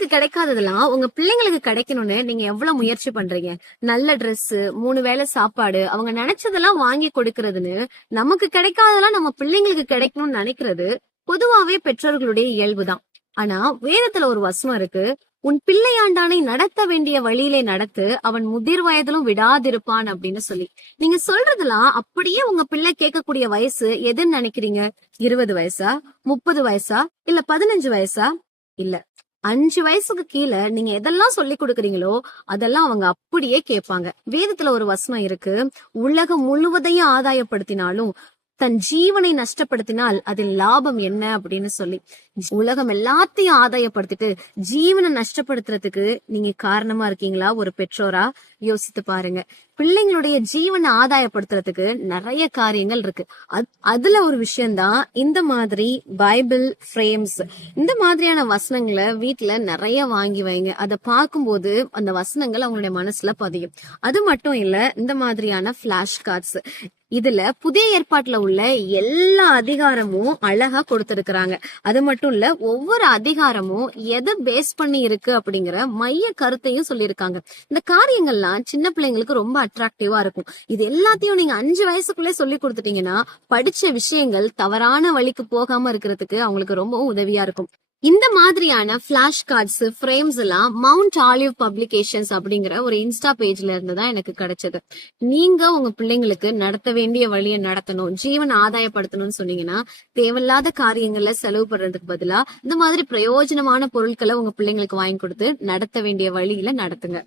உங்களுக்கு கிடைக்காததெல்லாம் உங்க பிள்ளைங்களுக்கு கிடைக்கணும்னு நீங்க எவ்வளவு முயற்சி பண்றீங்க? நல்ல Dress, 3 வேளை சாப்பாடு, அவங்க நினைச்சதெல்லாம் வாங்கி கொடுக்கறதுன்னு நமக்கு கிடைக்காததெல்லாம் நம்ம பிள்ளைங்களுக்கு கிடைக்கணும்னு நினைக்கிறது பொதுவாவே பெற்றோர்களுடைய இயல்புதான். ஆனா வேதத்துல ஒரு வசனம் இருக்கு, உன் பிள்ளையாண்டானை நடத்த வேண்டிய வழியிலே நடத்து, அவன் முதிர் வயதிலும் விடாதிருப்பான் அப்படின்னு சொல்லி. நீங்க சொல்றதெல்லாம் அப்படியே உங்க பிள்ளை கேட்கக்கூடிய வயசு எதுன்னு நினைக்கிறீங்க? 20 வயசா, 30 வயசா, இல்ல 15 வயசா? இல்ல, 5 வயசுக்கு கீழே நீங்க எதெல்லாம் சொல்லி கொடுக்குறீங்களோ அதெல்லாம் அவங்க அப்படியே கேட்பாங்க. வேதத்துல ஒரு வசனம் இருக்கு, உலகம் முழுவதையும் ஆதாயப்படுத்தினாலும் தன் ஜீவனை நஷ்டப்படுத்தினால் அதில் லாபம் என்ன அப்படின்னு சொல்லி. உலகம் எல்லாத்தையும் ஆதாயப்படுத்திட்டு ஜீவனை நஷ்டப்படுத்துறதுக்கு நீங்க காரணமா இருக்கீங்களா? ஒரு பெற்றோரா யோசித்து பாருங்க. பிள்ளைங்களுடைய ஜீவனை ஆதாயப்படுத்துறதுக்கு நிறைய காரியங்கள் இருக்கு. அதுல ஒரு விஷயம்தான் இந்த மாதிரி பைபிள் ஃப்ரேம்ஸ். இந்த மாதிரியான வசனங்களை வீட்டுல நிறைய வாங்கி வைங்க. அதை பார்க்கும்போது அந்த வசனங்கள் அவங்களுடைய மனசுல பதியும். அது மட்டும் இல்ல, இந்த மாதிரியான பிளாஷ் கார்ட்ஸ், இதுல புதிய ஏற்பாட்டுல உள்ள எல்லா அதிகாரமும் அழகா கொடுத்திருக்கிறாங்க. அது மட்டும் இல்ல, ஒவ்வொரு அதிகாரமும் எதை பேஸ் பண்ணி இருக்கு அப்படிங்கிற மைய கருத்தையும் சொல்லியிருக்காங்க. இந்த காரியங்கள்லாம் சின்ன பிள்ளைங்களுக்கு ரொம்ப அட்ராக்டிவா இருக்கும். இது எல்லாத்தையும் நீங்க 5 வயசுக்குள்ளே சொல்லி கொடுத்துட்டீங்கன்னா படிச்ச விஷயங்கள் தவறான வழிக்கு போகாம இருக்கிறதுக்கு அவங்களுக்கு ரொம்ப உதவியா இருக்கும். இந்த மாதிரியான பிளாஷ் கார்ட்ஸ், ஃப்ரேம்ஸ் எல்லாம் மவுண்ட் ஆலிவ் பப்ளிகேஷன்ஸ் அப்படிங்கிற ஒரு இன்ஸ்டா பேஜ்ல இருந்து தான் எனக்கு கிடைச்சது. நீங்க உங்க பிள்ளைங்களுக்கு நடத்த வேண்டிய வழியை நடத்தணும், ஜீவன் ஆதாயப்படுத்தணும்னு சொன்னீங்கன்னா தேவையில்லாத காரியங்கள்ல செலவு பண்றதுக்கு பதிலா இந்த மாதிரி பிரயோஜனமான பொருட்களை உங்க பிள்ளைங்களுக்கு வாங்கி கொடுத்து நடத்த வேண்டிய வழியில நடத்துங்க.